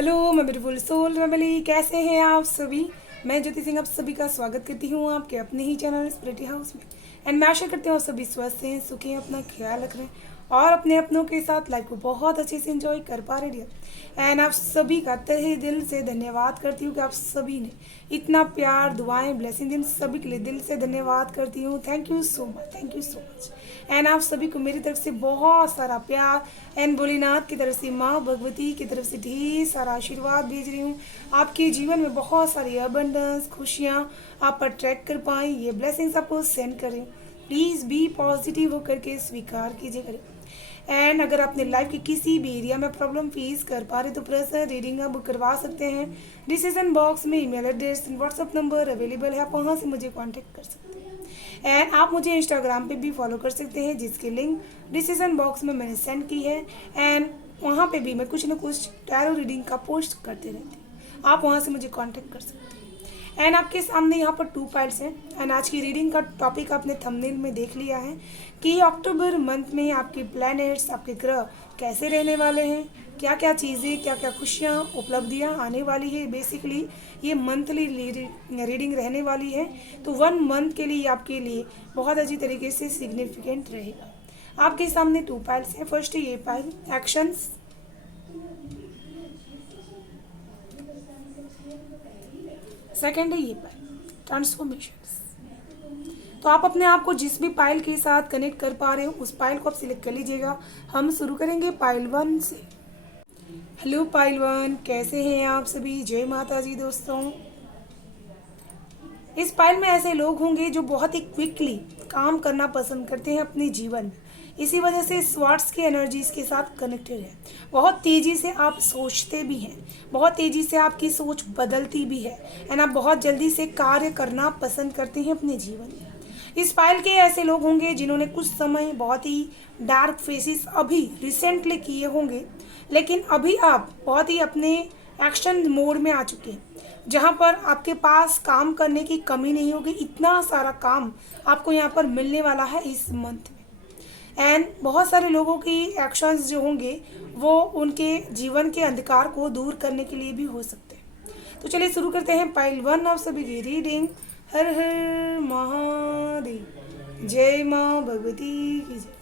Hello मैं beautiful soul family, कैसे हैं आप सभी। मैं ज्योति सिंह आप सभी का स्वागत करती हूँ आपके अपने ही चैनल स्पिरिटी हाउस में। एंड मैं आशा करती हूँ आप सभी स्वस्थ हैं, सुखी हैं, अपना ख्याल रख रहे हैं और अपने अपनों के साथ लाइफ को बहुत अच्छे से एंजॉय कर पा रहे हैं। एंड आप सभी का तहे दिल से धन्यवाद करती हूँ कि आप सभी ने इतना प्यार, दुआएं, ब्लेसिंग इन सभी के लिए दिल से धन्यवाद करती हूँ। Thank you so much, thank you so much. And आप सभी को मेरी तरफ से बहुत सारा प्यार एंड भोलेनाथ की तरफ से, माँ भगवती की तरफ से ढेर सारा आशीर्वाद भेज रही हूँ। आपके जीवन में बहुत सारी अबंडेंस, खुशियाँ आप अट्रैक्ट कर पाएँ, ये ब्लेसिंग्स आपको सेंड करें। प्लीज़ बी पॉजिटिव होकर के स्वीकार कीजिए करें। एंड अगर अपने लाइफ के किसी भी एरिया में प्रॉब्लम फेस कर पा रहे तो पर्सनल रीडिंग आप बुक करवा सकते हैं। डिसीजन बॉक्स में email address, WhatsApp number available है, आप वहाँ से मुझे कांटेक्ट कर सकते हैं। एंड आप मुझे इंस्टाग्राम पे भी फॉलो कर सकते हैं, जिसकी लिंक डिसीजन बॉक्स में मैंने सेंड की है। एंड वहाँ पे भी मैं कुछ ना कुछ टैरो रीडिंग का पोस्ट करते रहती हूँ, आप वहाँ से मुझे कांटेक्ट कर सकते हैं। एंड आपके सामने यहाँ पर 2 फाइल्स हैं। एंड आज की रीडिंग का टॉपिक आपने थंबनेल में देख लिया है कि अक्टूबर मंथ में आपके प्लैनेट्स, आपके ग्रह कैसे रहने वाले हैं, क्या क्या चीज़ें, क्या क्या खुशियाँ, उपलब्धियाँ आने वाली है। बेसिकली ये मंथली रीडिंग रहने वाली है, तो 1 मंथ के लिए आपके लिए बहुत अच्छी तरीके से सिग्निफिकेंट रहेगा। आपके सामने 2 फाइल्स हैं। फर्स्ट ये फाइल एक्शंस, सेकेंड है ये पाइल ट्रांसफॉर्मेशंस। तो आप अपने आप को जिस भी पाइल के साथ कनेक्ट कर पा रहे हो उस पाइल को आप सिलेक्ट कर लीजिएगा। हम शुरू करेंगे पाइल 1 से। हेलो पाइल 1, कैसे हैं आप सभी। जय माता जी दोस्तों। इस पाइल में ऐसे लोग होंगे जो बहुत ही क्विकली काम करना पसंद करते हैं अपने जीवन में। इसी वजह से स्वार्ट्स की एनर्जीज के साथ कनेक्टेड है। बहुत तेज़ी से आप सोचते भी हैं, बहुत तेज़ी से आपकी सोच बदलती भी है। एंड आप बहुत जल्दी से कार्य करना पसंद करते हैं अपने जीवन में। इस फाइल के ऐसे लोग होंगे जिन्होंने कुछ समय बहुत ही डार्क फेसेस अभी रिसेंटली किए होंगे, लेकिन अभी आप बहुत ही अपने एक्शन मोड में आ चुके हैं, जहाँ पर आपके पास काम करने की कमी नहीं होगी। इतना सारा काम आपको यहाँ पर मिलने वाला है इस मंथ में। एंड बहुत सारे लोगों की एक्शंस जो होंगे वो उनके जीवन के अंधकार को दूर करने के लिए भी हो सकते हैं। तो चलिए शुरू करते हैं पाइल 1 ऑफ सभी की रीडिंग। हर हर महादेव, जय माँ भगवती की जय।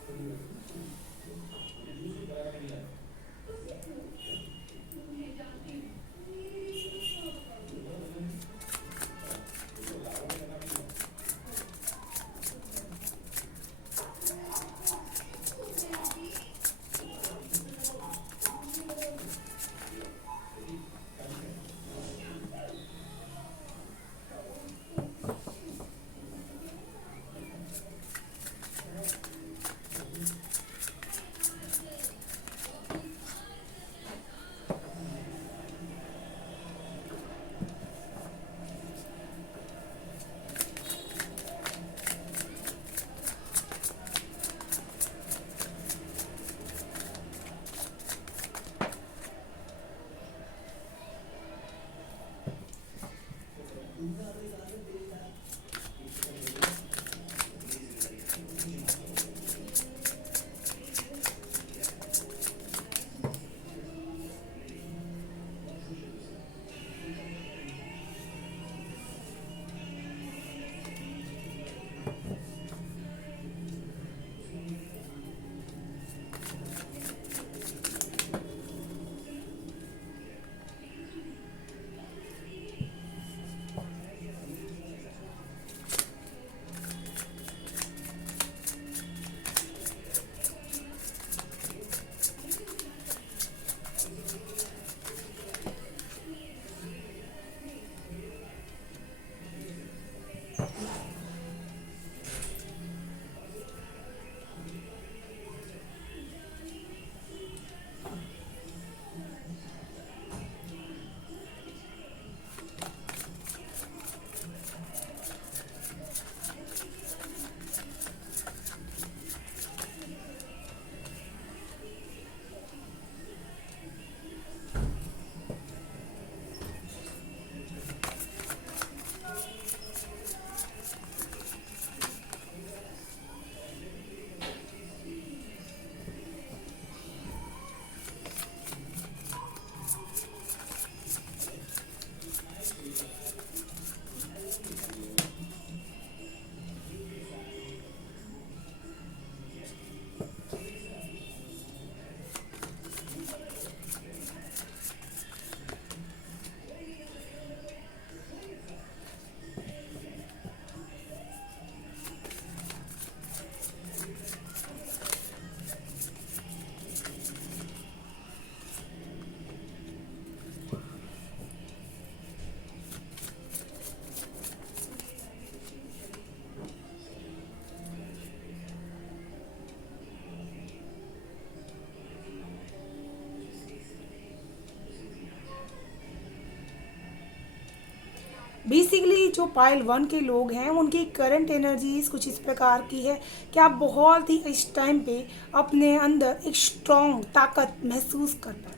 बेसिकली जो पाइल 1 के लोग हैं उनकी करंट एनर्जीज कुछ इस प्रकार की है कि आप बहुत ही इस टाइम पे अपने अंदर एक स्ट्रॉन्ग ताकत महसूस कर पा रहे हैं।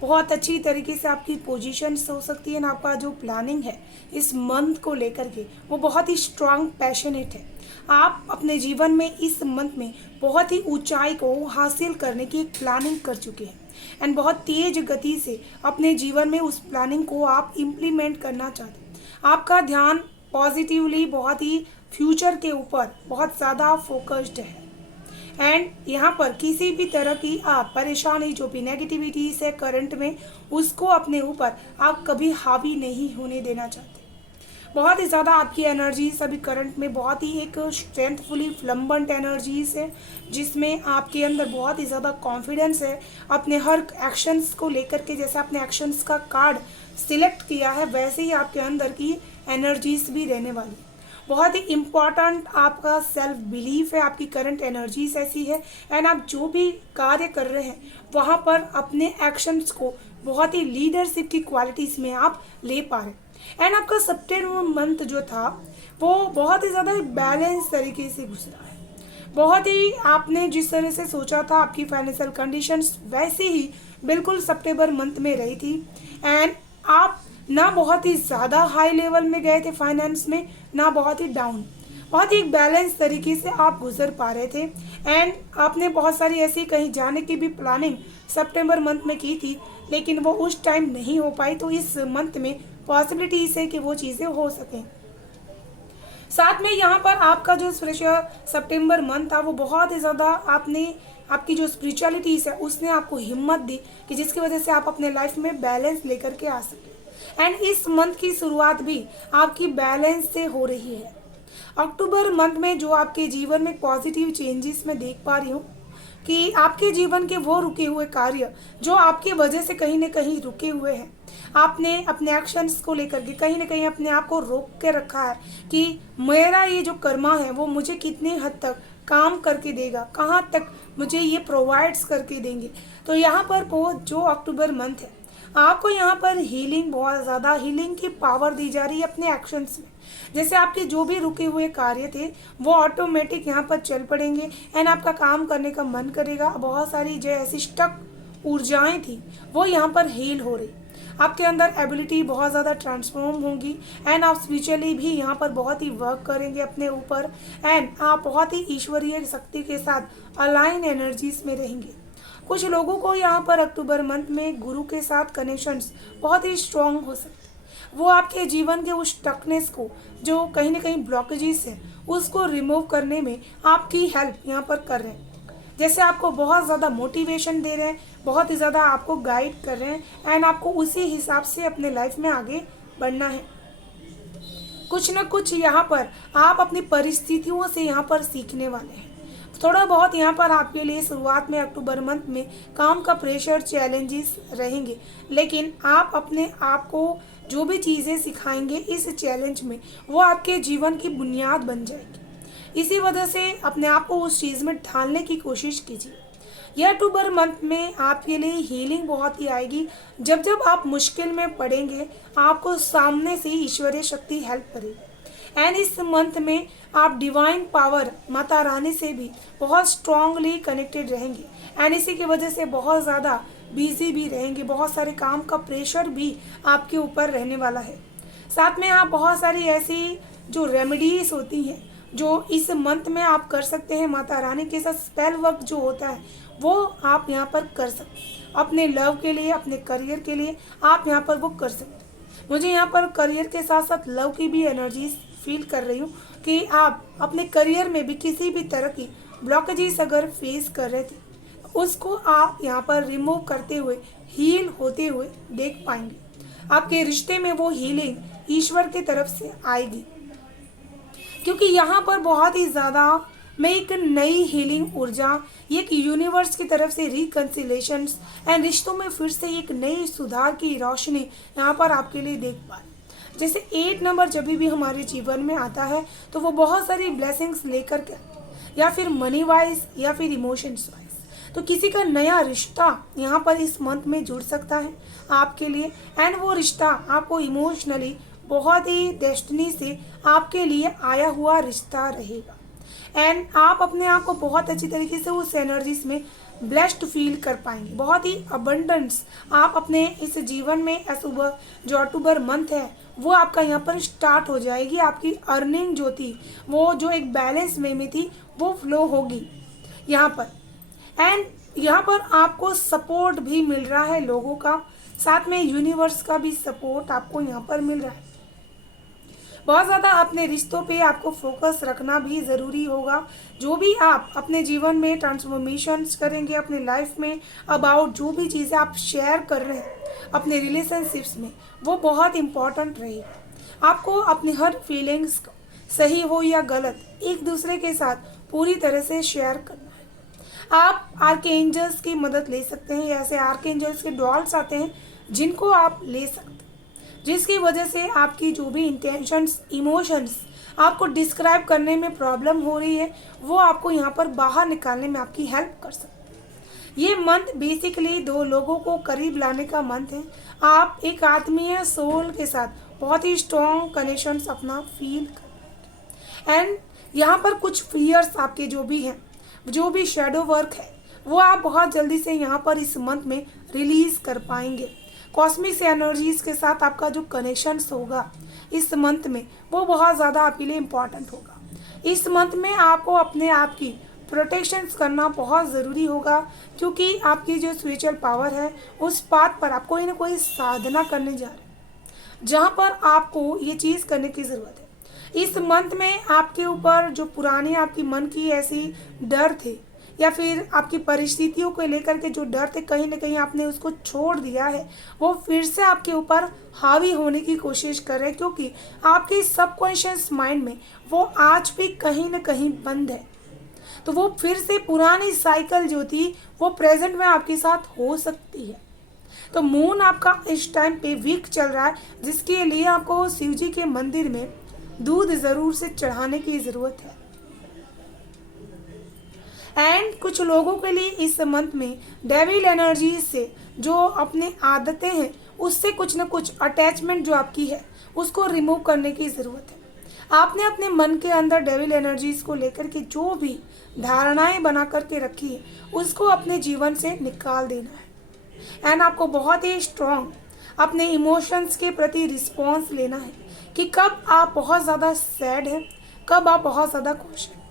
बहुत अच्छी तरीके से आपकी पोजीशंस हो सकती है ना। आपका जो प्लानिंग है इस मंथ को लेकर के वो बहुत ही स्ट्रांग पैशनेट है। आप अपने जीवन में इस मंथ में बहुत ही ऊंचाई को हासिल करने की एक प्लानिंग कर चुके हैं एंड बहुत तेज गति से अपने जीवन में उस प्लानिंग को आप इम्प्लीमेंट करना चाहते हैं। आपका ध्यान पॉजिटिवली बहुत ही फ्यूचर के ऊपर बहुत ज़्यादा फोकस्ड है एंड यहाँ पर किसी भी तरह की आप परेशानी जो भी नेगेटिविटीज है करंट में उसको अपने ऊपर आप कभी हावी नहीं होने देना चाहते। बहुत ही ज़्यादा आपकी एनर्जीज अभी करंट में बहुत ही एक स्ट्रेंथफुली फ्लम्बंट एनर्जीज है जिसमें आपके अंदर बहुत ही ज़्यादा कॉन्फिडेंस है अपने हर एक्शंस को लेकर के। जैसे आपने एक्शंस का कार्ड सिलेक्ट किया है वैसे ही आपके अंदर की एनर्जीज भी रहने वाली है। बहुत ही इम्पॉर्टेंट आपका सेल्फ बिलीफ है, आपकी करंट एनर्जीज ऐसी है एंड आप जो भी कार्य कर रहे हैं वहाँ पर अपने एक्शंस को बहुत ही लीडरशिप की क्वालिटीज़ में आप ले पा रहे हैं। एंड आपका सितंबर मंथ जो था वो बहुत ही ज़्यादा बैलेंस तरीके से गुजरा है। बहुत ही आपने जिस तरह से सोचा था आपकी फाइनेंशियल कंडीशंस वैसे ही बिल्कुल सितंबर मंथ में रही थी एंड आप ना बहुत ही ज़्यादा हाई लेवल में गए थे फाइनेंस में ना बहुत ही डाउन। बहुत ही बैलेंस तरीके से आप गुजर पा रहे थे एंड आपने बहुत सारी ऐसी कहीं जाने की भी प्लानिंग सितंबर मंथ में की थी लेकिन वो उस टाइम नहीं हो पाई। तो इस मंथ में पॉसिबिलिटीज है कि वो चीज़ें हो सकें। साथ में यहाँ पर आपका जो सितंबर मंथ था वो बहुत ही ज़्यादा आपकी जो स्पिरिचुअलिटीज़ है उसने आपको हिम्मत दी कि जिसकी वजह से आप अपने लाइफ में बैलेंस लेकर के आ सकें एंड इस मंथ की शुरुआत भी आपकी बैलेंस से हो रही है। अक्टूबर मंथ में जो आपके जीवन में पॉजिटिव चेंजेस मैं देख पा रही हूँ कि आपके जीवन के वो रुके हुए कार्य जो आपके वजह से कहीं ना कहीं रुके हुए हैं, आपने अपने एक्शंस को लेकर के कहीं ना कहीं अपने आप को रोक के रखा है कि मेरा ये जो कर्मा है वो मुझे कितने हद तक काम करके देगा, कहाँ तक मुझे ये प्रोवाइड्स करके देंगे। तो यहाँ पर वो जो अक्टूबर मंथ है आपको यहाँ पर हीलिंग, बहुत ज़्यादा हीलिंग की पावर दी जा रही है अपने एक्शंस में। जैसे आपके जो भी रुके हुए कार्य थे वो ऑटोमेटिक यहाँ पर चल पड़ेंगे एंड आपका काम करने का मन करेगा। बहुत सारी जो ऐसी स्टक ऊर्जाएं थी वो यहाँ पर हील हो रही। आपके अंदर एबिलिटी बहुत ज़्यादा ट्रांसफॉर्म होंगी एंड आप स्पिरिचुअली भी यहाँ पर बहुत ही वर्क करेंगे अपने ऊपर एंड आप बहुत ही ईश्वरीय शक्ति के साथ अलाइन एनर्जीज में रहेंगे। कुछ लोगों को यहाँ पर अक्टूबर मंथ में गुरु के साथ कनेक्शंस बहुत ही स्ट्रॉन्ग हो सकते हैं। वो आपके जीवन के उस स्टकनेस को जो कहीं ना कहीं ब्लॉकेजेस हैं उसको रिमूव करने में आपकी हेल्प यहाँ पर कर रहे हैं। जैसे आपको बहुत ज़्यादा मोटिवेशन दे रहे हैं, बहुत ही ज़्यादा आपको गाइड कर रहे हैं एंड आपको उसी हिसाब से अपने लाइफ में आगे बढ़ना है। कुछ ना कुछ यहाँ पर आप अपनी परिस्थितियों से यहाँ पर सीखने वाले हैं। थोड़ा बहुत यहाँ पर आपके लिए शुरुआत में अक्टूबर मंथ में काम का प्रेशर, चैलेंजेस रहेंगे, लेकिन आप अपने आप को जो भी चीज़ें सिखाएंगे इस चैलेंज में वो आपके जीवन की बुनियाद बन जाएगी। इसी वजह से अपने आप को उस चीज़ में ढालने की कोशिश कीजिए। यह अक्टूबर मंथ में आपके लिए हीलिंग बहुत ही आएगी। जब जब आप मुश्किल में पड़ेंगे आपको सामने से ईश्वरीय शक्ति हेल्प करेगी एंड इस मंथ में आप डिवाइन पावर माता रानी से भी बहुत स्ट्रांगली कनेक्टेड रहेंगे एंड इसी की वजह से बहुत ज़्यादा बिजी भी रहेंगे। बहुत सारे काम का प्रेशर भी आपके ऊपर रहने वाला है। साथ में आप बहुत सारी ऐसी जो रेमेडीज होती हैं जो इस मंथ में आप कर सकते हैं। माता रानी के साथ स्पेल वर्क जो होता है वो आप यहाँ पर कर सकते हैं। अपने लव के लिए, अपने करियर के लिए आप यहाँ पर वो कर सकते हैं। मुझे यहाँ पर करियर के साथ साथ लव की भी एनर्जीज फील कर रही हूँ कि आप अपने करियर में भी किसी भी तरह की ब्लॉकेजेस अगर फेस कर रहे थे उसको आप यहाँ पर रिमूव करते हुए, हील होते हुए देख पाएंगे। आपके रिश्ते में वो हीलिंग ईश्वर की तरफ से आएगी क्योंकि यहाँ पर बहुत ही ज़्यादा मैं एक नई हीलिंग ऊर्जा, एक यूनिवर्स की तरफ से रिकन्सिलेशंस एंड रिश्तों में फिर से एक नई सुधार की रोशनी यहाँ पर आपके लिए देख पा रही। जैसे 8 नंबर जब भी हमारे जीवन में आता है तो वो बहुत सारी ब्लेसिंग्स लेकर के, या फिर मनी वाइज या फिर इमोशंस वाइज, तो किसी का नया रिश्ता यहाँ पर इस मंथ में जुड़ सकता है आपके लिए एंड वो रिश्ता आपको इमोशनली बहुत ही डेस्टिनी से आपके लिए आया हुआ रिश्ता रहेगा। एंड आप अपने आप को बहुत अच्छी तरीके से उस एनर्जीज में ब्लेस्ड फील कर पाएंगे। बहुत ही अबंडेंस आप अपने इस जीवन में जो अक्टूबर मंथ है वो आपका यहाँ पर स्टार्ट हो जाएगी। आपकी अर्निंग जो थी वो जो एक बैलेंस वे में थी वो फ्लो होगी यहाँ पर। एंड यहाँ पर आपको सपोर्ट भी मिल रहा है लोगों का, साथ में यूनिवर्स का भी सपोर्ट आपको यहाँ पर मिल रहा है। बहुत ज़्यादा अपने रिश्तों पे आपको फोकस रखना भी ज़रूरी होगा। जो भी आप अपने जीवन में ट्रांसफॉर्मेशंस करेंगे अपने लाइफ में, अबाउट जो भी चीज़ें आप शेयर कर रहे हैं अपने रिलेशनशिप्स में, वो बहुत इम्पॉर्टेंट रहेगी। आपको अपनी हर फीलिंग्स को, सही हो या गलत, एक दूसरे के साथ पूरी तरह से शेयर करना है। आप आर्कएंजल्स की मदद ले सकते हैं, ऐसे आर्कएंजल्स के डॉल्स आते हैं जिनको आप ले सकते हैं, जिसकी वजह से आपकी जो भी इंटेंशंस, इमोशंस आपको डिस्क्राइब करने में प्रॉब्लम हो रही है वो आपको यहाँ पर बाहर निकालने में आपकी हेल्प कर सकते हैं। ये मंथ बेसिकली दो लोगों को करीब लाने का मंथ है। आप एक आत्मीय सोल के साथ बहुत ही स्ट्रॉन्ग कनेक्शंस अपना फील कर, एंड यहाँ पर कुछ फियर्स आपके जो भी हैं, जो भी शेडो वर्क है वो आप बहुत जल्दी से यहाँ पर इस मंथ में रिलीज कर पाएंगे। कॉस्मिक एनर्जीज के साथ आपका जो कनेक्शंस होगा इस मंथ में वो बहुत ज़्यादा आपके लिए इम्पॉर्टेंट होगा। इस मंथ में आपको अपने आप की प्रोटेक्शंस करना बहुत ज़रूरी होगा, क्योंकि आपकी जो स्पिरिचुअल पावर है उस पाथ पर आप कोई ना कोई साधना करने जा रहे हैं जहाँ पर आपको ये चीज़ करने की ज़रूरत है। इस मंथ में आपके ऊपर जो पुरानी आपकी मन की ऐसी डर थे या फिर आपकी परिस्थितियों को लेकर के जो डर थे, कहीं ना कहीं आपने उसको छोड़ दिया है, वो फिर से आपके ऊपर हावी होने की कोशिश कर रहे हैं, क्योंकि आपके सबकॉन्शियस माइंड में वो आज भी कहीं ना कहीं बंद है। तो वो फिर से पुरानी साइकिल जो थी वो प्रेजेंट में आपके साथ हो सकती है। तो मून आपका इस टाइम पे वीक चल रहा है, जिसके लिए आपको शिव जी के मंदिर में दूध ज़रूर से चढ़ाने की ज़रूरत है। एंड कुछ लोगों के लिए इस मंथ में डेविल एनर्जी से जो अपने आदतें हैं उससे कुछ ना कुछ अटैचमेंट जो आपकी है उसको रिमूव करने की ज़रूरत है। आपने अपने मन के अंदर डेविल एनर्जीज को लेकर के जो भी धारणाएं बना करके रखी है उसको अपने जीवन से निकाल देना है। एंड आपको बहुत ही स्ट्रॉन्ग अपने इमोशंस के प्रति रिस्पॉन्स लेना है कि कब आप बहुत ज़्यादा सैड हैं, कब आप बहुत ज़्यादा खुश हैं।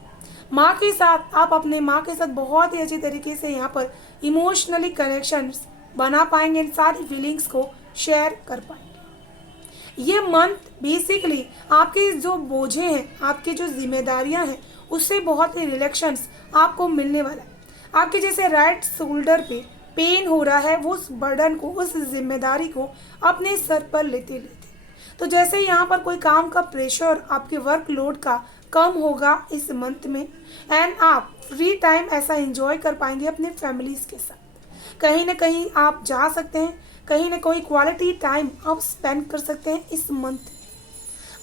माँ के साथ आप अपने माँ के साथ बहुत ही अच्छी तरीके से यहाँ पर इमोशनली कनेक्शंस बना पाएंगे, सारी फीलिंग्स को शेयर कर पाएंगे। ये मंथ बेसिकली आपके जो बोझे हैं, आपकी जो जिम्मेदारियाँ हैं उससे बहुत ही रिलैक्शंस आपको मिलने वाला है। आपके जैसे राइट शोल्डर पे पेन हो रहा है, वो उस बर्डन को, उस जिम्मेदारी को अपने सर पर लेते लेते, तो जैसे यहाँ पर कोई काम का प्रेशर, आपके वर्कलोड का कम होगा इस मंथ में, एंड आप फ्री टाइम ऐसा एंजॉय कर पाएंगे अपने फैमिलीज के साथ। कहीं ना कहीं आप जा सकते हैं, कहीं ना कहीं क्वालिटी टाइम आप स्पेंड कर सकते हैं इस मंथ में।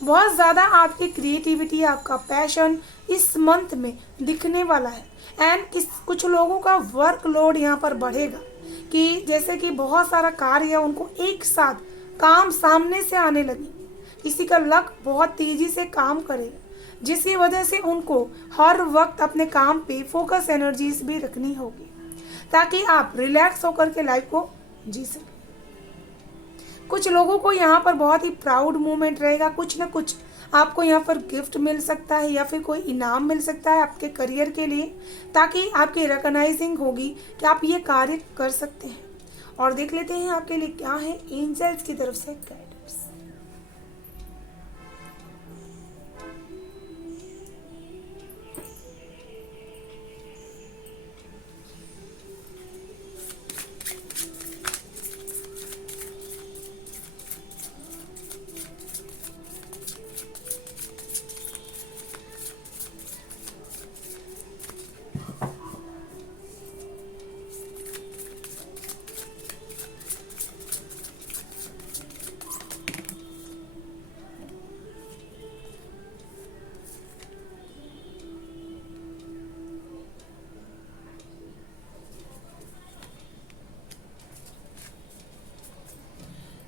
बहुत ज़्यादा आपकी क्रिएटिविटी, आपका पैशन इस मंथ में दिखने वाला है। एंड कुछ लोगों का वर्कलोड यहाँ पर बढ़ेगा कि जैसे कि बहुत सारा कार्य है उनको एक साथ काम सामने से आने लगे, किसी का लक बहुत तेजी से काम करेगा, जिसकी वजह से उनको हर वक्त अपने काम पे फोकस एनर्जीज भी रखनी होगी ताकि आप रिलैक्स होकर के लाइफ को जी सकें। कुछ लोगों को यहाँ पर बहुत ही प्राउड मोमेंट रहेगा, कुछ ना कुछ आपको यहाँ पर गिफ्ट मिल सकता है या फिर कोई इनाम मिल सकता है आपके करियर के लिए, ताकि आपकी रिकॉग्नाइजिंग होगी कि आप ये कार्य कर सकते हैं। और देख लेते हैं आपके लिए क्या है एंजल्स की तरफ से गाइडेंस।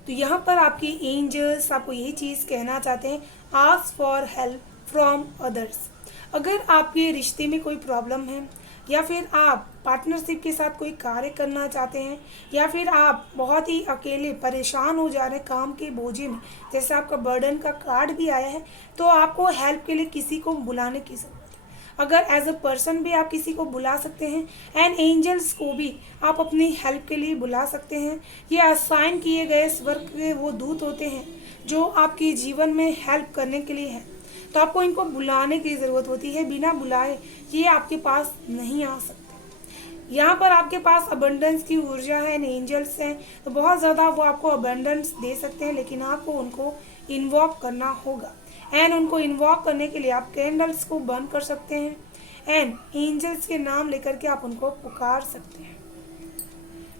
तो यहाँ पर आपके एंजल्स आपको यही चीज़ कहना चाहते हैं, ask for help from others. अगर आपके रिश्ते में कोई प्रॉब्लम है, या फिर आप पार्टनरशिप के साथ कोई कार्य करना चाहते हैं, या फिर आप बहुत ही अकेले परेशान हो जा रहे हैं काम के बोझे में, जैसे आपका बर्डन का कार्ड भी आया है, तो आपको हेल्प के लिए किसी को बुलाने की ज़रूरत है। अगर एज अ पर्सन भी आप किसी को बुला सकते हैं, एंड एंजल्स को भी आप अपनी हेल्प के लिए बुला सकते हैं। ये असाइन किए गए स्वर्ग के वो दूत होते हैं जो आपके जीवन में हेल्प करने के लिए हैं। तो आपको इनको बुलाने की ज़रूरत होती है, बिना बुलाए ये आपके पास नहीं आ सकते। यहाँ पर आपके पास अबंडेंस की ऊर्जा है, एंजल्स हैं, तो बहुत ज़्यादा वो आपको अबंडेंस दे सकते हैं, लेकिन आपको उनको इन्वॉक करना होगा। एंड उनको इन्वॉक करने के लिए आप कैंडल्स को बर्न कर सकते हैं, एंड एंजल्स के नाम लेकर के आप उनको पुकार सकते हैं।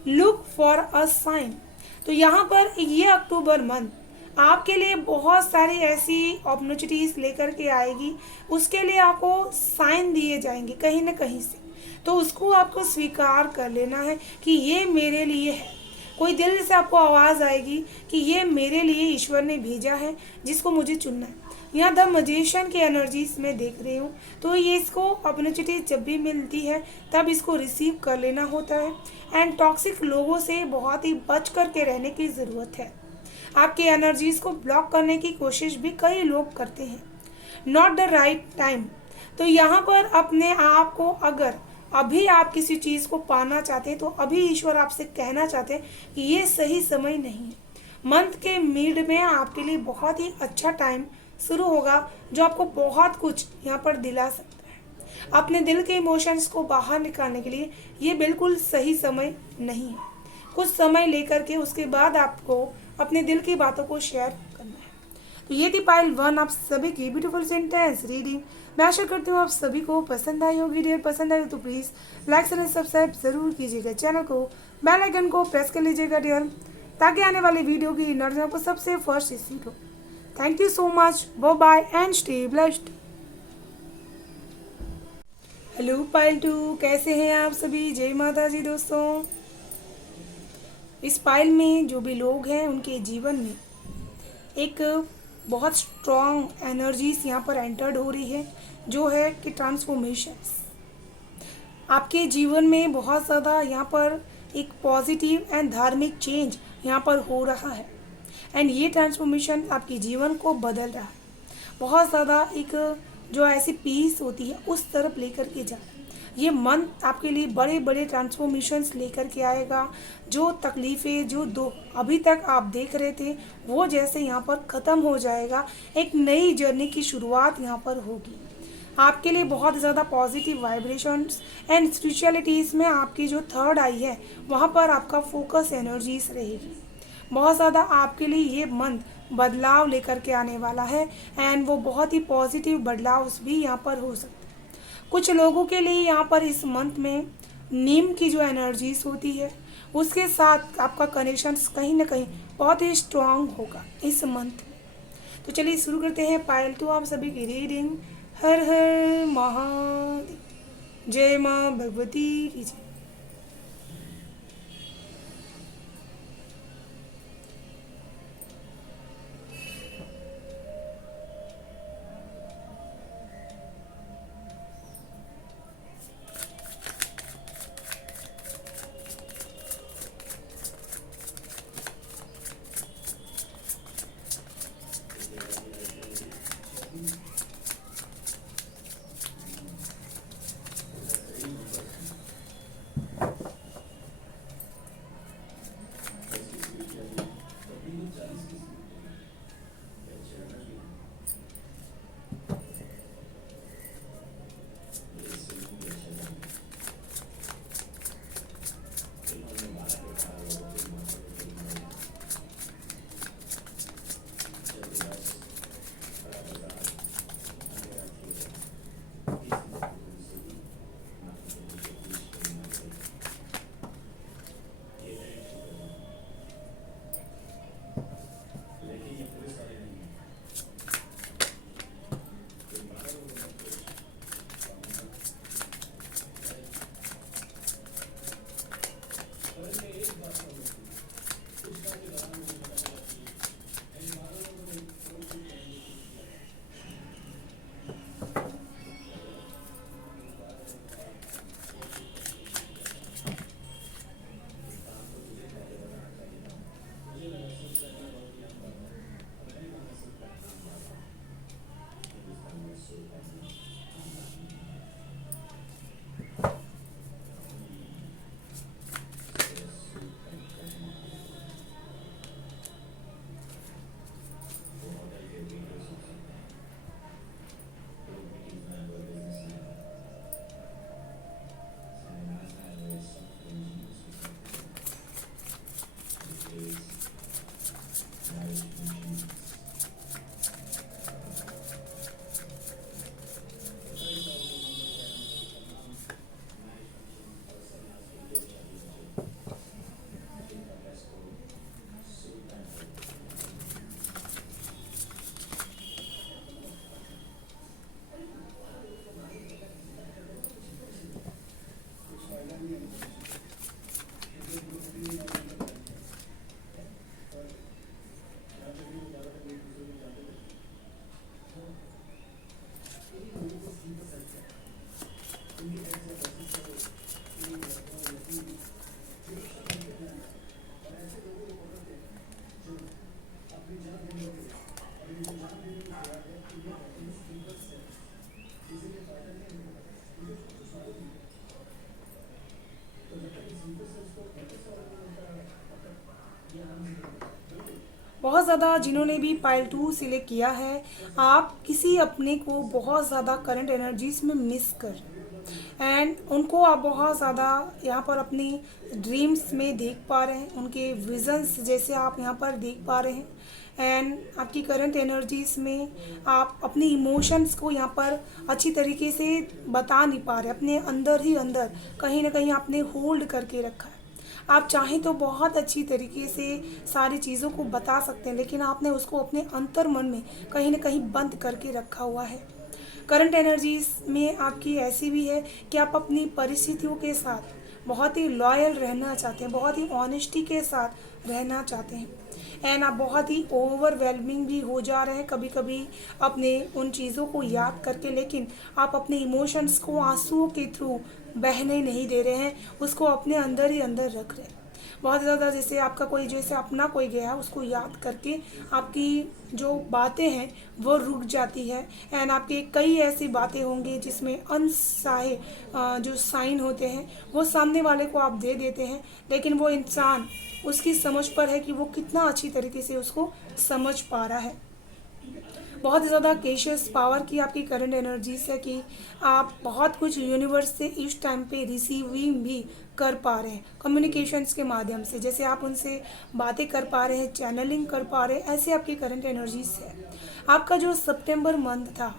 Look for a sign. तो यहाँ पर ये अक्टूबर मंथ आपके लिए बहुत सारी ऐसी अपॉर्चुनिटीज़ लेकर के आएगी, उसके लिए आपको साइन दिए जाएंगे कहीं ना कहीं से, तो उसको आपको स्वीकार कर लेना है कि ये मेरे लिए है। कोई दिल से आपको आवाज़ आएगी कि ये मेरे लिए ईश्वर ने भेजा है, जिसको मुझे चुनना है। यहाँ द मजिशियन की एनर्जीज में देख रही हूँ, तो ये इसको अपॉर्चुनिटी जब भी मिलती है तब इसको रिसीव कर लेना होता है। एंड टॉक्सिक लोगों से बहुत ही बच कर के रहने की ज़रूरत है। आपकी एनर्जीज को ब्लॉक करने की कोशिश भी कई लोग करते हैं। Not the right time. तो यहाँ पर अपने आप को, अगर अभी आप किसी चीज़ को पाना चाहते हैं, तो अभी ईश्वर आपसे कहना चाहते हैं कि ये सही समय नहीं है। मंथ के मिड में आपके लिए बहुत ही अच्छा टाइम शुरू होगा, जो आपको बहुत कुछ यहाँ पर दिला सकता है। अपने दिल के इमोशंस को बाहर निकालने के लिए ये बिल्कुल सही समय नहीं है। कुछ समय लेकर के उसके बाद आपको अपने दिल की बातों को शेयर करना है। तो ये थी पाइल 1 आप सभी की ब्यूटीफुल सेंटेंस रीडिंग। मैं आशा करती हूँ आप सभी को पसंद आई होगी। डियर पसंद आई तो प्लीज़ लाइक एंड सब्सक्राइब जरूर कीजिएगा चैनल को, बेल आइकन को प्रेस कर लीजिएगा डियर, ताकि आने वाली वीडियो की नोटिफिकेशन को सबसे फर्स्ट रिसीव हो। Thank you so much. Bye bye and stay blessed. Hello pile 2, कैसे हैं आप सभी? जय माता जी दोस्तों। इस पाइल में जो भी लोग हैं उनके जीवन में एक बहुत स्ट्रॉन्ग एनर्जीज यहाँ पर एंटर्ड हो रही है, जो है कि ट्रांसफॉर्मेशंस। आपके जीवन में बहुत ज़्यादा यहाँ पर एक पॉजिटिव एंड धार्मिक चेंज यहाँ पर हो रहा है, एंड ये ट्रांसफॉर्मेशन आपके जीवन को बदल रहा है। बहुत ज़्यादा एक जो ऐसी पीस होती है उस तरफ लेकर के जा रहा है। ये मंथ आपके लिए बड़े बड़े ट्रांसफॉर्मेशंस लेकर के आएगा। जो तकलीफ़ें जो दो अभी तक आप देख रहे थे, वो जैसे यहाँ पर ख़त्म हो जाएगा, एक नई जर्नी की शुरुआत यहाँ पर होगी। आपके लिए बहुत ज़्यादा पॉजिटिव वाइब्रेशंस एंड स्पिरिचुअलिटीज़ में आपकी जो थर्ड आई है, वहाँ पर आपका फोकस एनर्जीज रहेगी। बहुत ज़्यादा आपके लिए ये मंथ बदलाव लेकर के आने वाला है, एंड वो बहुत ही पॉजिटिव बदलाव भी यहाँ पर हो सकता है। कुछ लोगों के लिए यहाँ पर इस मंथ में नीम की जो एनर्जीज होती है, उसके साथ आपका कनेक्शन कहीं ना कहीं बहुत ही स्ट्रांग होगा इस मंथ में। तो चलिए शुरू करते हैं पायल 2 आप सभी की रीडिंग। हर हर महादेव, जय माँ भगवती की जय। बहुत ज़्यादा जिन्होंने भी पाइल 2 सिलेक्ट किया है, आप किसी अपने को बहुत ज़्यादा करंट एनर्जीज में मिस कर एंड उनको आप बहुत ज़्यादा यहाँ पर अपनी ड्रीम्स में देख पा रहे हैं, उनके विजन्स जैसे आप यहाँ पर देख पा रहे हैं। एंड आपकी करंट एनर्जीज में आप अपनी इमोशंस को यहाँ पर अच्छी तरीके से बता नहीं पा रहे, अपने अंदर ही अंदर कहीं ना कहीं आपने होल्ड करके रखा है। आप चाहें तो बहुत अच्छी तरीके से सारी चीज़ों को बता सकते हैं, लेकिन आपने उसको अपने अंतर मन में कहीं ना कहीं बंद करके रखा हुआ है। करंट एनर्जीज में आपकी ऐसी भी है कि आप अपनी परिस्थितियों के साथ बहुत ही लॉयल रहना चाहते हैं, बहुत ही ऑनेस्टी के साथ रहना चाहते हैं एंड आप बहुत ही ओवरवेलमिंग भी हो जा रहे हैं कभी कभी अपने उन चीज़ों को याद करके, लेकिन आप अपने इमोशंस को आंसुओं के थ्रू बहने नहीं दे रहे हैं, उसको अपने अंदर ही अंदर रख रहे हैं। बहुत ज़्यादा जैसे आपका कोई जैसे अपना कोई गया है, उसको याद करके आपकी जो बातें हैं वो रुक जाती है एंड आपके कई ऐसी बातें होंगी जिसमें अनचाहे जो साइन होते हैं वो सामने वाले को आप दे देते हैं, लेकिन वो इंसान उसकी समझ पर है कि वो कितना अच्छी तरीके से उसको समझ पा रहा है। बहुत ज़्यादा केशियस पावर की आपकी करंट एनर्जीज है कि आप बहुत कुछ यूनिवर्स से इस टाइम पे रिसीविंग भी कर पा रहे हैं कम्युनिकेशंस के माध्यम से, जैसे आप उनसे बातें कर पा रहे हैं, चैनलिंग कर पा रहे हैं, ऐसे आपकी करंट एनर्जीज है। आपका जो सितंबर मंथ था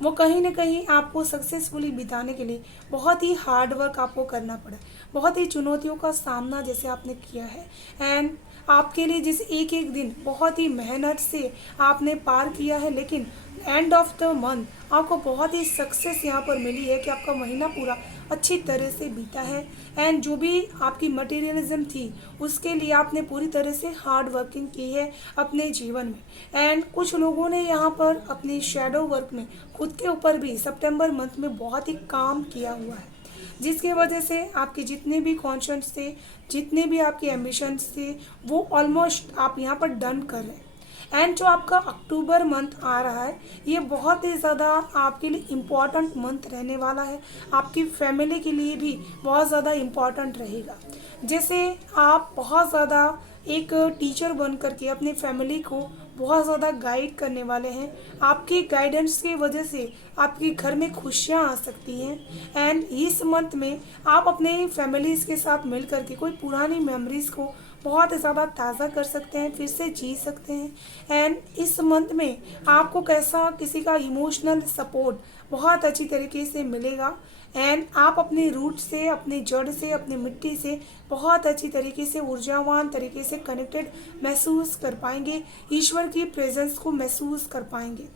वो कहीं ना कहीं आपको सक्सेसफुली बिताने के लिए बहुत ही हार्ड वर्क आपको करना पड़ा, बहुत ही चुनौतियों का सामना जैसे आपने किया है एंड आपके लिए जिस एक एक दिन बहुत ही मेहनत से आपने पार किया है, लेकिन एंड ऑफ द मंथ आपको बहुत ही सक्सेस यहाँ पर मिली है कि आपका महीना पूरा अच्छी तरह से बीता है एंड जो भी आपकी मटेरियलिज्म थी उसके लिए आपने पूरी तरह से हार्ड वर्किंग की है अपने जीवन में एंड कुछ लोगों ने यहाँ पर अपनी शैडो वर्क में खुद के ऊपर भी सितंबर मंथ में बहुत ही काम किया हुआ है, जिसकी वजह से आपके जितने भी कॉन्शंस थे, जितने भी आपके एम्बिशंस थे, वो ऑलमोस्ट आप यहाँ पर डन कर रहे हैं। एंड जो आपका अक्टूबर मंथ आ रहा है ये बहुत ही ज़्यादा आपके लिए इम्पॉर्टेंट मंथ रहने वाला है, आपकी फैमिली के लिए भी बहुत ज़्यादा इम्पॉर्टेंट रहेगा। जैसे आप बहुत ज़्यादा एक टीचर बन करके अपनी फैमिली को बहुत ज़्यादा गाइड करने वाले हैं, आपकी गाइडेंस की वजह से आपके घर में खुशियाँ आ सकती हैं एंड इस मंथ में आप अपने फैमिलीज़ के साथ मिल करके कोई पुरानी मेमोरीज़ को बहुत ज़्यादा ताज़ा कर सकते हैं, फिर से जी सकते हैं एंड इस मंथ में आपको कैसा किसी का इमोशनल सपोर्ट बहुत अच्छी तरीके से मिलेगा एंड आप अपने रूट से, अपने जड़ से, अपने मिट्टी से बहुत अच्छी तरीके से ऊर्जावान तरीके से कनेक्टेड महसूस कर पाएंगे, ईश्वर की प्रेजेंस को महसूस कर पाएंगे।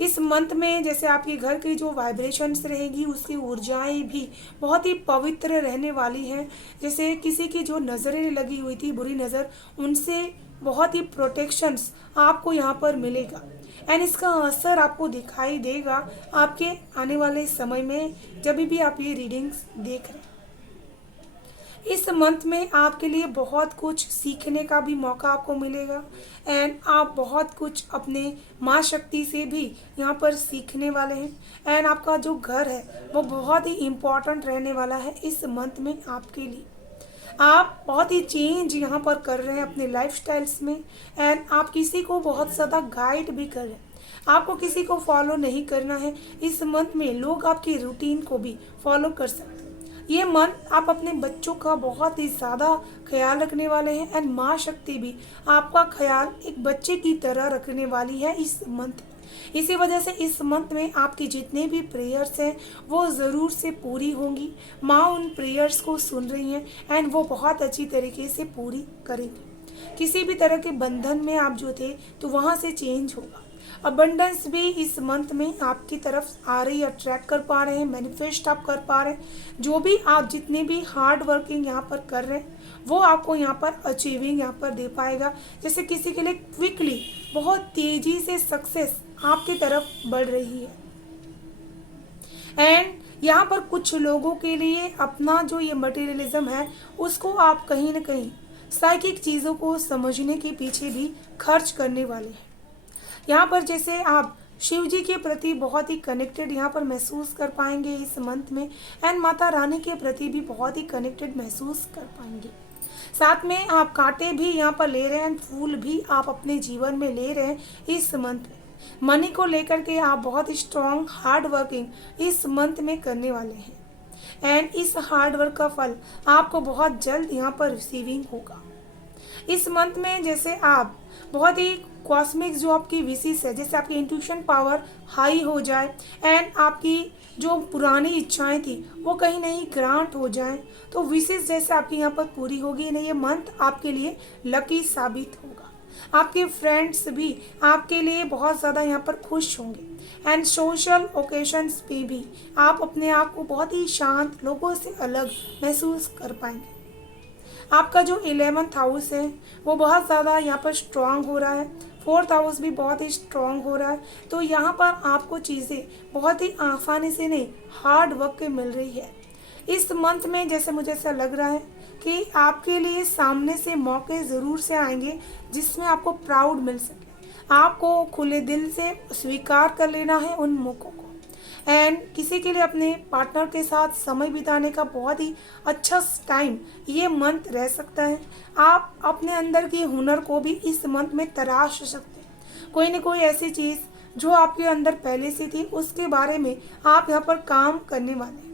इस मंथ में जैसे आपके घर की जो वाइब्रेशंस रहेगी उसकी ऊर्जाएं भी बहुत ही पवित्र रहने वाली हैं, जैसे किसी की जो नज़रें लगी हुई थी बुरी नज़र, उनसे बहुत ही प्रोटेक्शंस आपको यहाँ पर मिलेगा एंड इसका असर आपको दिखाई देगा आपके आने वाले समय में जब भी आप ये रीडिंग्स देख रहे हैं। इस मंथ में आपके लिए बहुत कुछ सीखने का भी मौका आपको मिलेगा एंड आप बहुत कुछ अपने माँ शक्ति से भी यहाँ पर सीखने वाले हैं एंड आपका जो घर है वो बहुत ही इम्पॉर्टेंट रहने वाला है इस मंथ में आपके लिए। आप बहुत ही चेंज यहाँ पर कर रहे हैं अपने लाइफस्टाइल्स में एंड आप किसी को बहुत ज़्यादा गाइड भी कर रहे हैं, आपको किसी को फॉलो नहीं करना है। इस मंथ में लोग आपकी रूटीन को भी फॉलो कर सकते हैं। ये मंथ आप अपने बच्चों का बहुत ही ज़्यादा ख्याल रखने वाले हैं एंड माँ शक्ति भी आपका ख्याल एक बच्चे की तरह रखने वाली है इस मंथ। इसी वजह से इस मंथ में आपकी जितने भी प्रेयर्स हैं वो ज़रूर से पूरी होंगी। माँ उन प्रेयर्स को सुन रही हैं एंड वो बहुत अच्छी तरीके से पूरी करेंगी। किसी भी तरह के बंधन में आप जो थे तो वहाँ से चेंज होगा। अबंडेंस भी इस मंथ में आपकी तरफ आ रही है, अट्रैक्ट कर पा रहे हैं, मैनिफेस्ट आप कर पा रहे हैं। जो भी आप जितने भी हार्ड वर्किंग यहाँ पर कर रहे हैं वो आपको यहाँ पर अचीविंग यहाँ पर दे पाएगा। जैसे किसी के लिए क्विकली बहुत तेज़ी से सक्सेस आपकी तरफ बढ़ रही है एंड यहाँ पर कुछ लोगों के लिए अपना जो ये मटेरियलिज्म है उसको आप कहीं ना कहीं साइकिक चीज़ों को समझने के पीछे भी खर्च करने वाले हैं। यहाँ पर जैसे आप शिव जी के प्रति बहुत ही कनेक्टेड यहाँ पर महसूस कर पाएंगे इस मंथ में एंड माता रानी के प्रति भी बहुत ही कनेक्टेड महसूस कर पाएंगे। साथ में आप कांटे भी यहाँ पर ले रहे हैं, फूल भी आप अपने जीवन में ले रहे हैं इस मंथ में। मनी को लेकर के आप बहुत स्ट्रॉन्ग हार्ड वर्किंग इस मंथ में करने वाले हैं, एंड इस हार्ड वर्क का फल आपको बहुत जल्द यहाँ पर रिसीविंग होगा। इस मंथ में जैसे आप बहुत ही कॉस्मिक जो आपकी विशेष है, जैसे आपकी इंट्यूशन पावर हाई हो जाए एंड आपकी जो पुरानी इच्छाएं थी वो कहीं नहीं ग्रांट हो जाए, तो विशेष जैसे आपकी यहाँ पर पूरी होगी ना, ये मंथ आपके लिए लकी साबित होगा। आपके फ्रेंड्स भी आपके लिए बहुत ज़्यादा यहाँ पर खुश होंगे, एंड सोशल ओकेशंस पे भी आप अपने आप को बहुत ही शांत, लोगों से अलग महसूस कर पाएंगे। आपका जो 11th हाउस है वो बहुत ज़्यादा यहाँ पर स्ट्रांग हो रहा है, 4th हाउस भी बहुत ही स्ट्रांग हो रहा है। तो यहाँ पर आपको चीज़ें बहुत ही आसानी से नहीं, हार्ड वर्क के मिल रही है इस मंथ में। जैसे मुझे ऐसा लग रहा है कि आपके लिए सामने से मौके ज़रूर से आएंगे जिसमें आपको प्राउड मिल सके। आपको खुले दिल से स्वीकार कर लेना है उन मौक़ों को, एंड किसी के लिए अपने पार्टनर के साथ समय बिताने का बहुत ही अच्छा टाइम ये मंथ रह सकता है। आप अपने अंदर की हुनर को भी इस मंथ में तराश सकते हैं। कोई न कोई ऐसी चीज़ जो आपके अंदर पहले से थी उसके बारे में आप यहाँ पर काम करने वाले हैं।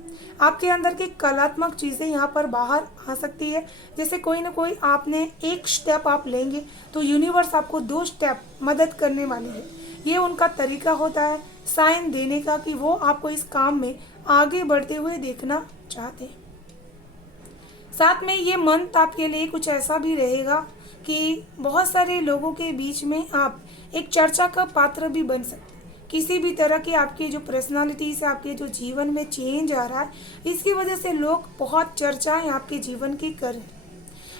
आपके अंदर की कलात्मक चीज़ें यहाँ पर बाहर आ सकती है। जैसे कोई ना कोई आपने एक स्टेप आप लेंगे तो यूनिवर्स आपको 2 स्टेप मदद करने वाली है। ये उनका तरीका होता है साइन देने का कि वो आपको इस काम में आगे बढ़ते हुए देखना चाहते हैं। साथ में ये मंथ आपके लिए कुछ ऐसा भी रहेगा कि बहुत सारे लोगों के बीच में आप एक चर्चा का पात्र भी बन सकते हैं। किसी भी तरह की आपकी जो पर्सनालिटी से आपके जो जीवन में चेंज आ रहा है, इसकी वजह से लोग बहुत चर्चाएं आपके जीवन की कर रहे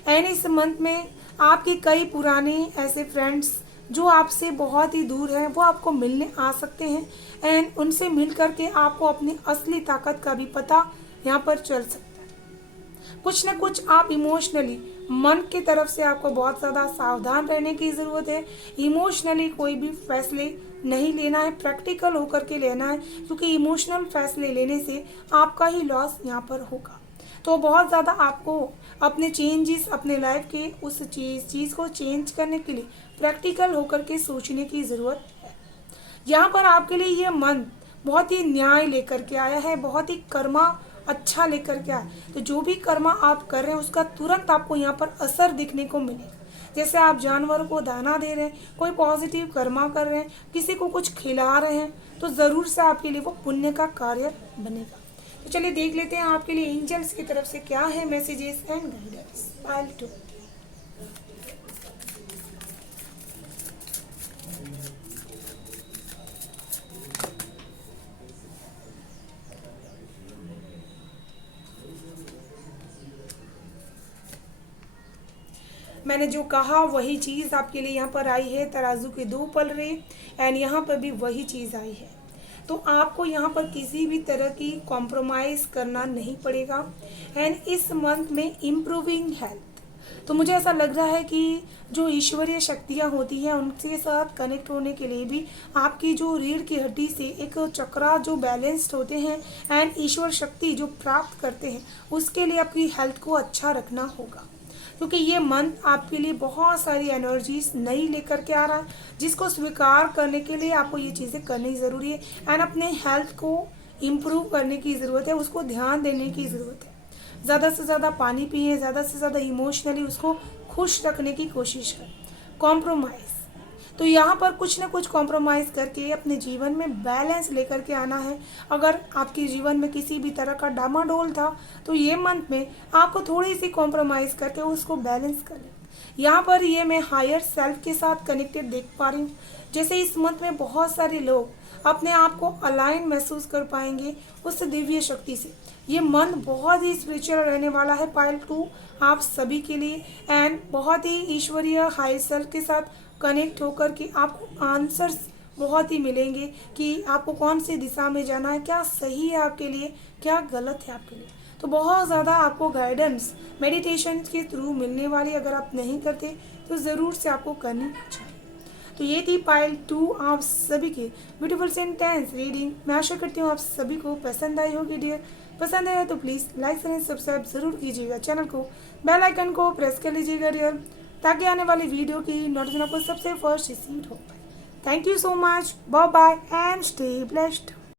हैं। एंड इस मंथ में आपके कई पुराने ऐसे फ्रेंड्स जो आपसे बहुत ही दूर हैं वो आपको मिलने आ सकते हैं, एंड उनसे मिल करके आपको अपनी असली ताकत का भी पता यहाँ पर चल सकता है। कुछ न कुछ आप इमोशनली मन की तरफ से आपको बहुत ज़्यादा सावधान रहने की ज़रूरत है। इमोशनली कोई भी फैसले नहीं लेना है, प्रैक्टिकल होकर के लेना है, क्योंकि इमोशनल फैसले लेने से आपका ही लॉस यहाँ पर होगा। तो बहुत ज़्यादा आपको अपने चेंजेस अपने लाइफ के उस चीज़ को चेंज करने के लिए प्रैक्टिकल होकर के सोचने की ज़रूरत है। यहाँ पर आपके लिए ये मन बहुत ही न्याय लेकर के आया है, बहुत ही कर्मा अच्छा लेकर के आया। तो जो भी कर्मा आप कर रहे हैं उसका तुरंत आपको यहाँ पर असर दिखने को मिलेगा। जैसे आप जानवरों को दाना दे रहे हैं, कोई पॉजिटिव कर्मा कर रहे हैं, किसी को कुछ खिला रहे हैं, तो ज़रूर से आपके लिए वो पुण्य का कार्य बनेगा। तो चलिए देख लेते हैं आपके लिए एंजल्स की तरफ से क्या है मैसेजेस एंड गाइडेंस। पाइल 2। मैंने जो कहा वही चीज़ आपके लिए यहाँ पर आई है। तराजू के 2 पलड़े, एंड यहाँ पर भी वही चीज़ आई है। तो आपको यहाँ पर किसी भी तरह की कॉम्प्रोमाइज़ करना नहीं पड़ेगा, एंड इस मंथ में इम्प्रूविंग हेल्थ। तो मुझे ऐसा लग रहा है कि जो ईश्वरीय शक्तियाँ होती हैं उनके साथ कनेक्ट होने के लिए भी आपकी जो रीढ़ की हड्डी से एक चक्रा जो बैलेंस्ड होते हैं एंड ईश्वर शक्ति जो प्राप्त करते हैं, उसके लिए आपकी हेल्थ को अच्छा रखना होगा, क्योंकि ये मंथ आपके लिए बहुत सारी एनर्जीज नई लेकर के आ रहा है, जिसको स्वीकार करने के लिए आपको ये चीज़ें करनी ज़रूरी है, एंड अपने हेल्थ को इम्प्रूव करने की ज़रूरत है, उसको ध्यान देने की ज़रूरत है। ज़्यादा से ज़्यादा पानी पिए, ज़्यादा से ज़्यादा इमोशनली उसको खुश रखने की कोशिश करें। कॉम्प्रोमाइज़, तो यहाँ पर कुछ ना कुछ कॉम्प्रोमाइज़ करके अपने जीवन में बैलेंस लेकर के आना है। अगर आपके जीवन में किसी भी तरह का डामाडोल था तो ये मंथ में आपको थोड़ी सी कॉम्प्रोमाइज़ करके उसको बैलेंस कर लें। यहाँ पर ये मैं हायर सेल्फ के साथ कनेक्टेड देख पा रही हूँ। जैसे इस मंथ में बहुत सारे लोग अपने आप को अलाइन महसूस कर पाएंगे उस दिव्य शक्ति से। ये मंथ बहुत ही स्पिरिचुअल रहने वाला है पाइल 2 आप सभी के लिए, एंड बहुत ही ईश्वरीय हायर सेल्फ के साथ कनेक्ट होकर के आपको आंसर्स बहुत ही मिलेंगे कि आपको कौन सी दिशा में जाना है, क्या सही है आपके लिए, क्या गलत है आपके लिए। तो बहुत ज़्यादा आपको गाइडेंस मेडिटेशन के थ्रू मिलने वाली, अगर आप नहीं करते तो ज़रूर से आपको करनी चाहिए। तो ये थी पार्ट 2 आप सभी की ब्यूटीफुल सेंटेंस रीडिंग। मैं आशा करती हूँ आप सभी को पसंद आई होगी डियर। पसंद आया तो प्लीज़ लाइक एंड सब्सक्राइब ज़रूर कीजिएगा चैनल को, बेल आइकन को प्रेस कर लीजिएगा डियर, ताकि आने वाली वीडियो की नोटिफिकेशन आपको सबसे फर्स्ट रिसीव हो पाए। Thank you so much, bye bye and stay blessed.